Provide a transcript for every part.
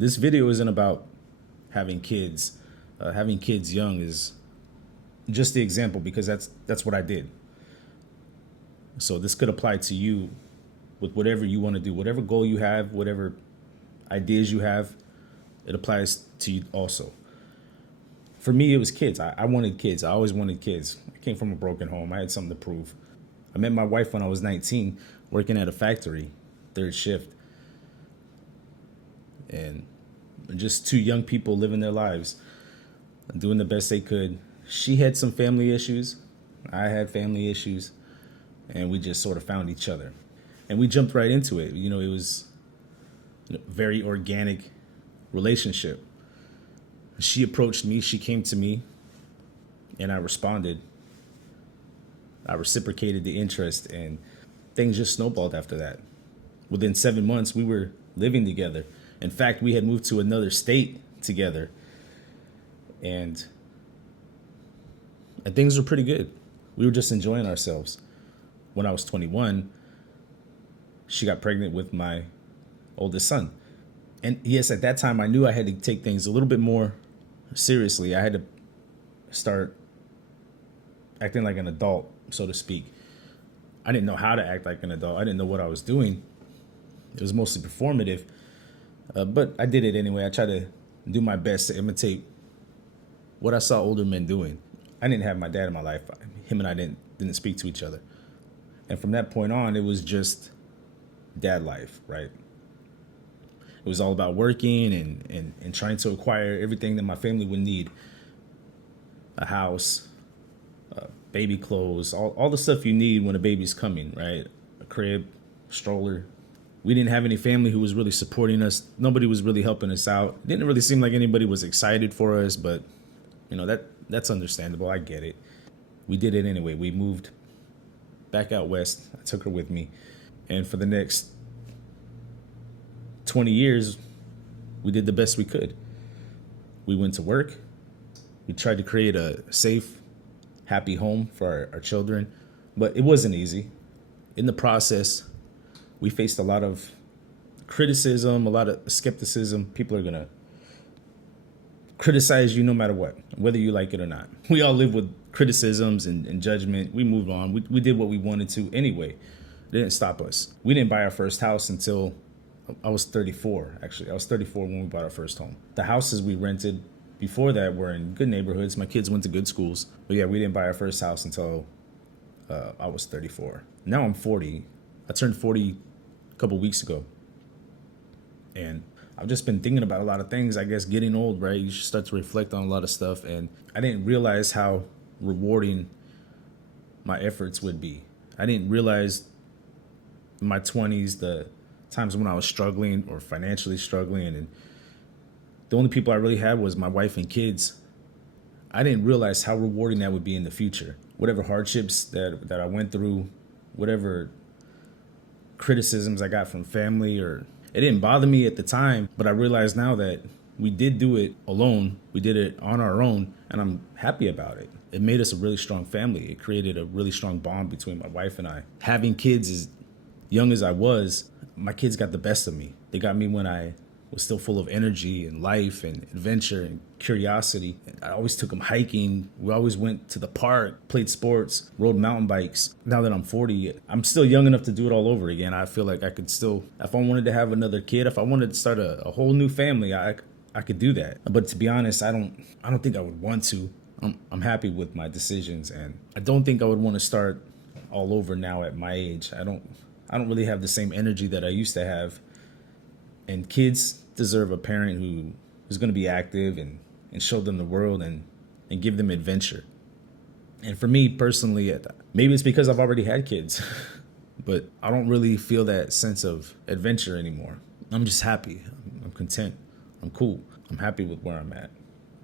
This video isn't about having kids. Having kids young is just the example because that's what I did. So this could apply to you with whatever you want to do, whatever goal you have, whatever ideas you have, it applies to you also. For me, it was kids. I wanted kids. I always wanted kids. I came from a broken home. I had something to prove. I met my wife when I was 19, working at a factory, third shift. And just two young people living their lives, doing the best they could. She had some family issues. I had family issues. And we just sort of found each other. And we jumped right into it. You know, it was a very organic relationship. She approached me, she came to me, and I responded. I reciprocated the interest, and things just snowballed after that. Within 7 months, we were living together. In fact, we had moved to another state together, and things were pretty good. We were just enjoying ourselves. When I was 21, she got pregnant with my oldest son. And yes, at that time, I knew I had to take things a little bit more seriously. I had to start acting like an adult, so to speak. I didn't know how to act like an adult. I didn't know what I was doing. It was mostly performative, but I did it anyway. I tried to do my best to imitate what I saw older men doing. I didn't have my dad in my life. Him and I didn't speak to each other. And from that point on, it was just dad life, right? It was all about working and trying to acquire everything that my family would need. A house, baby clothes, all the stuff you need when a baby's coming, right? A crib, stroller. We didn't have any family who was really supporting us. Nobody was really helping us out. It didn't really seem like anybody was excited for us, but you know, that's understandable. I get it. We did it anyway. We moved back out west. I took her with me. And for the next 20 years, we did the best we could. We went to work. We tried to create a safe, happy home for our children, but it wasn't easy. In the process, we faced a lot of criticism, a lot of skepticism. People are going to criticize you no matter what, whether you like it or not. We all live with criticisms and judgment. We moved on. We did what we wanted to anyway. It didn't stop us. We didn't buy our first house until I was 34, actually. I was 34 when we bought our first home. The houses we rented before that were in good neighborhoods. My kids went to good schools. But yeah, we didn't buy our first house until I was 34. Now I'm 40. I turned 40 a couple weeks ago. And I've just been thinking about a lot of things. I guess getting old, right? You should start to reflect on a lot of stuff. And I didn't realize how rewarding my efforts would be. I didn't realize in my 20s the times when I was struggling or financially struggling, and the only people I really had was my wife and kids. I didn't realize how rewarding that would be in the future. Whatever hardships that I went through, whatever criticisms I got from family, or it didn't bother me at the time, but I realize now that we did do it alone. We did it on our own, and I'm happy about it. It made us a really strong family. It created a really strong bond between my wife and I. Having kids as young as I was, my kids got the best of me. They got me when I was still full of energy and life and adventure and curiosity. I always took them hiking. We always went to the park, played sports, rode mountain bikes. Now that I'm 40, I'm still young enough to do it all over again. I feel like I could still, if I wanted to have another kid, if I wanted to start a whole new family, I could do that. But to be honest, I don't think I would want to. I'm happy with my decisions, and I don't think I would want to start all over now at my age. I don't really have the same energy that I used to have. And kids deserve a parent who's going to be active and show them the world and give them adventure. And for me personally, maybe it's because I've already had kids, but I don't really feel that sense of adventure anymore. I'm just happy. I'm content. I'm cool. I'm happy with where I'm at.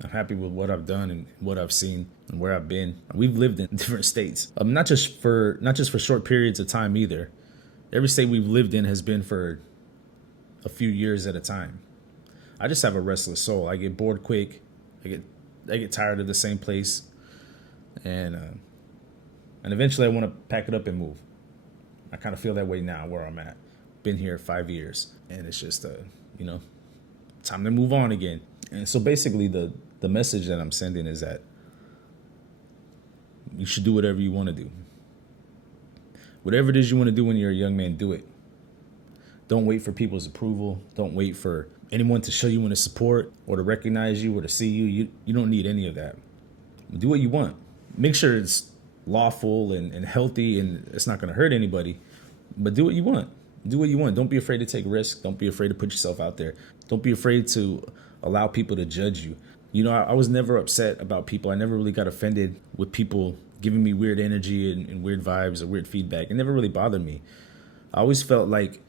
I'm happy with what I've done and what I've seen and where I've been. We've lived in different states, not just for short periods of time either. Every state we've lived in has been for a few years at a time. I just have a restless soul. I get bored quick. I get tired of the same place, and eventually I want to pack it up and move. I kind of feel that way now where I'm at. Been here 5 years, and it's just Time to move on again. And so basically the message that I'm sending is that you should do whatever you want to do. Whatever it is you want to do when you're a young man, do it. Don't wait for people's approval. Don't wait for anyone to show you when to support or to recognize you or to see you. You don't need any of that. Do what you want. Make sure it's lawful and healthy and it's not going to hurt anybody. But do what you want. Do what you want. Don't be afraid to take risks. Don't be afraid to put yourself out there. Don't be afraid to allow people to judge you. You know, I was never upset about people. I never really got offended with people giving me weird energy and weird vibes or weird feedback. It never really bothered me. I always felt like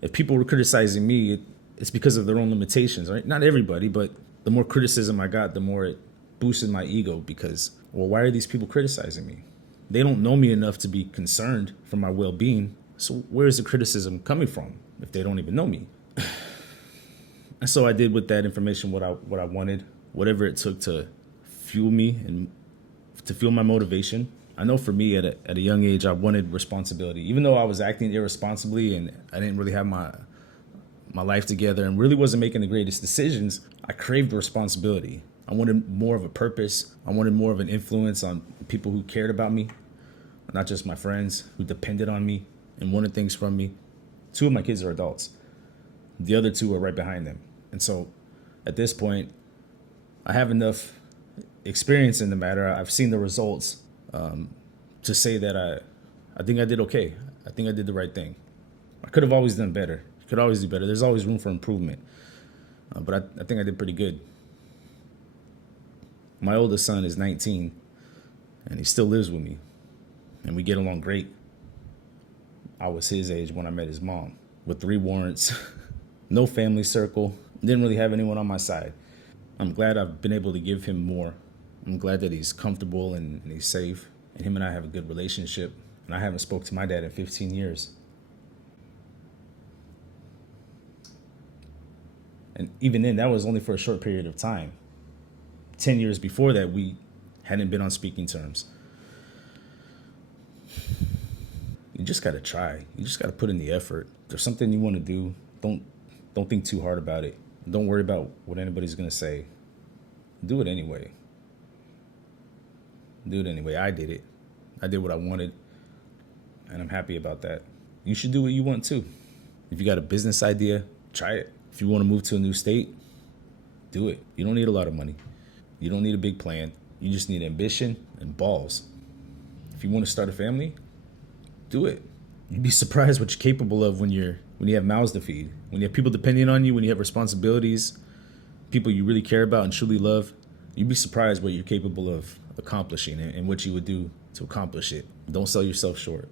if people were criticizing me, it's because of their own limitations, right? Not everybody, but the more criticism I got, the more it boosted my ego because, well, why are these people criticizing me? They don't know me enough to be concerned for my well-being. So where is the criticism coming from if they don't even know me? And so I did with that information what I wanted, whatever it took to fuel me and to fuel my motivation. I know for me at a young age, I wanted responsibility. Even though I was acting irresponsibly and I didn't really have my life together and really wasn't making the greatest decisions, I craved responsibility. I wanted more of a purpose. I wanted more of an influence on people who cared about me, not just my friends who depended on me and wanted things from me. 2 of my kids are adults. The other 2 are right behind them. And so at this point, I have enough experience in the matter. I've seen the results to say that I think I did okay. I think I did the right thing. I could have always done better. Could always do better. There's always room for improvement. But I think I did pretty good. My oldest son is 19, and he still lives with me, and we get along great. I was his age when I met his mom, with 3 warrants, no family circle, didn't really have anyone on my side. I'm glad I've been able to give him more. I'm glad that he's comfortable and he's safe, and him and I have a good relationship, and I haven't spoke to my dad in 15 years. And even then, that was only for a short period of time. 10 years before that, we hadn't been on speaking terms. You just got to try. You just got to put in the effort. If there's something you want to do, don't think too hard about it. Don't worry about what anybody's going to say. Do it anyway. Do it anyway. I did it. I did what I wanted, and I'm happy about that. You should do what you want too. If you got a business idea, try it. If you want to move to a new state, do it. You don't need a lot of money. You don't need a big plan. You just need ambition and balls. If you want to start a family, do it. You'd be surprised what you're capable of when you have mouths to feed, when you have people depending on you, when you have responsibilities, people you really care about and truly love. You'd be surprised what you're capable of accomplishing and what you would do to accomplish it. Don't sell yourself short.